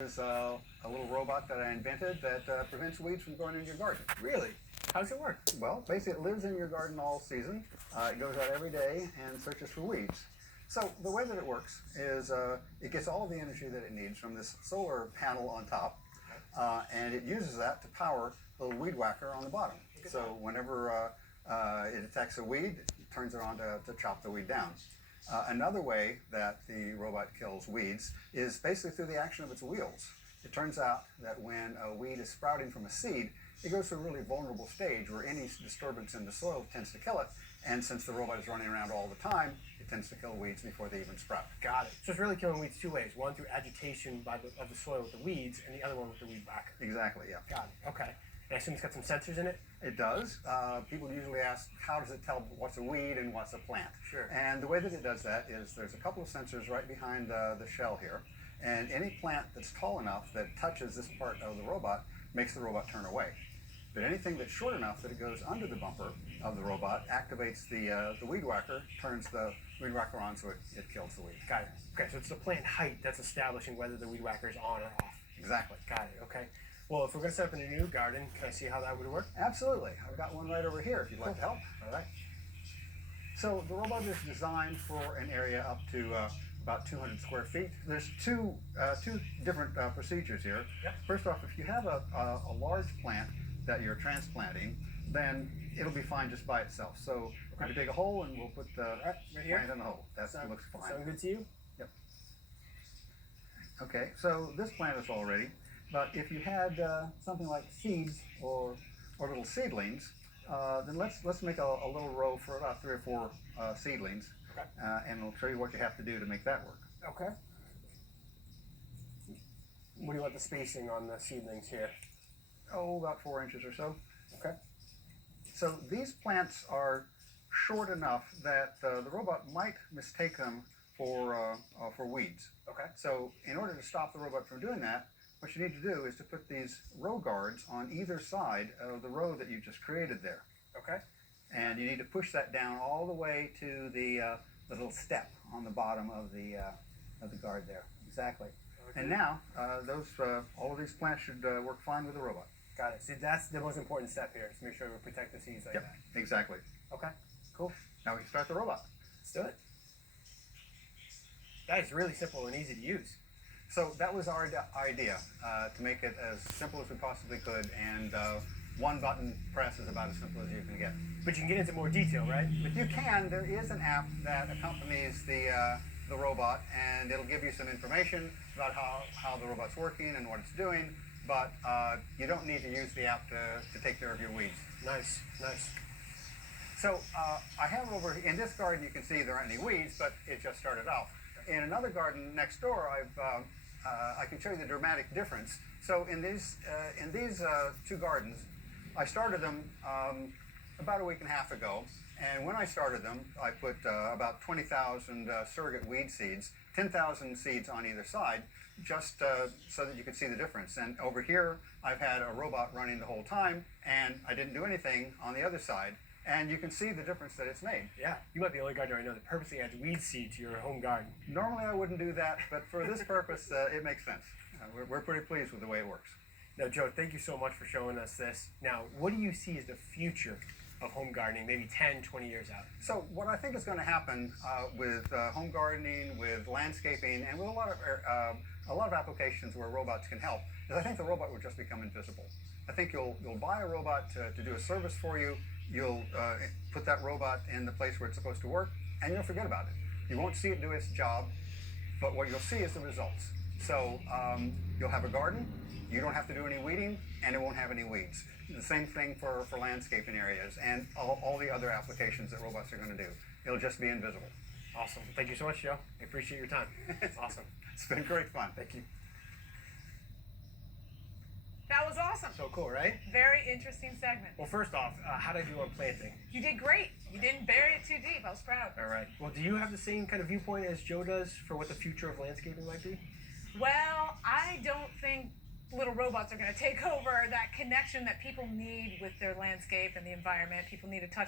is a little robot that I invented that prevents weeds from growing in your garden. Really? How does it work? Well, basically, it lives in your garden all season. It goes out every day and searches for weeds. So the way that it works is it gets all of the energy that it needs from this solar panel on top, and it uses that to power the little weed whacker on the bottom. So whenever it attacks a weed, it turns it on to chop the weed down. Another way that the robot kills weeds is basically through the action of its wheels. It turns out that when a weed is sprouting from a seed, it goes through a really vulnerable stage where any disturbance in the soil tends to kill it. And since the robot is running around all the time, it tends to kill weeds before they even sprout. Got it. So it's really killing weeds two ways. One through agitation of the soil with the weeds, and the other one with the weed whacker. Exactly, yeah. Got it. Okay. And I assume it's got some sensors in it? It does. People usually ask, how does it tell what's a weed and what's a plant? Sure. And the way that it does that is there's a couple of sensors right behind the shell here. And any plant that's tall enough that touches this part of the robot makes the robot turn away. But anything that's short enough that it goes under the bumper of the robot activates the weed whacker, turns the weed whacker on so it kills the weed. Got it. Okay, so it's the plant height that's establishing whether the weed whacker is on or off. Exactly. Got it. Okay. Well, if we're going to set up in a new garden, can I see how that would work? Absolutely. I've got one right over here if you'd like to help. All right. So the robot is designed for an area up to about 200 square feet. There's two different procedures here. Yep. First off, if you have a large plant that you're transplanting, then it'll be fine just by itself. So we're going to dig a hole and we'll put the Right here? plant in the hole. That looks fine. Sound good to you? Yep. Okay, so this plant is all ready. But if you had something like seeds or little seedlings, then let's make a little row for about 3 or 4 seedlings, Okay. and I'll show you what you have to do to make that work. Okay. What do you want the spacing on the seedlings here? Oh, about 4 inches or so. Okay. So these plants are short enough that the robot might mistake them for weeds. Okay. So in order to stop the robot from doing that, what you need to do is to put these row guards on either side of the row that you just created there. Okay. And you need to push that down all the way to the little step on the bottom of the guard there. Exactly. Okay. And now all of these plants should work fine with the robot. Got it. See, that's the most important step here, is to make sure we protect the seeds like Yep, that. exactly. Okay. Cool. Now we can start the robot. Let's do it. That is really simple and easy to use. So that was our idea, to make it as simple as we possibly could, and one button press is about as simple as you can get. But you can get into more detail, right? But you can. There is an app that accompanies the robot, and it'll give you some information about how the robot's working and what it's doing. But you don't need to use the app to take care of your weeds. Nice, nice. So I have over in this garden, you can see there aren't any weeds, but it just started off. In another garden next door, I can show you the dramatic difference. So in these 2 gardens, I started them about a week and a half ago. And when I started them, I put about 20,000 surrogate weed seeds, 10,000 seeds on either side, just so that you could see the difference. And over here, I've had a robot running the whole time, and I didn't do anything on the other side. And you can see the difference that it's made. Yeah, you might be the only gardener I know that purposely adds weed seed to your home garden. Normally I wouldn't do that, but for this purpose, it makes sense. We're pretty pleased with the way it works. Now, Joe, thank you so much for showing us this. Now, what do you see as the future of home gardening, maybe 10, 20 years out? So what I think is going to happen with home gardening, with landscaping, and with a lot of applications where robots can help, is I think the robot will just become invisible. I think you'll buy a robot to do a service for you. You'll put that robot in the place where it's supposed to work, and you'll forget about it. You won't see it do its job, but what you'll see is the results. So you'll have a garden, you don't have to do any weeding, and it won't have any weeds. The same thing for landscaping areas and all the other applications that robots are going to do. It'll just be invisible. Awesome. Thank you so much, Joe. I appreciate your time. It's awesome. It's been great fun. Thank you. That was awesome. So cool, right? Very interesting segment. Well, first off, how did I do on planting? You did great. You didn't bury it too deep. I was proud. All right. Well, do you have the same kind of viewpoint as Joe does for what the future of landscaping might be? Well, I don't think little robots are going to take over that connection that people need with their landscape and the environment. People need to touch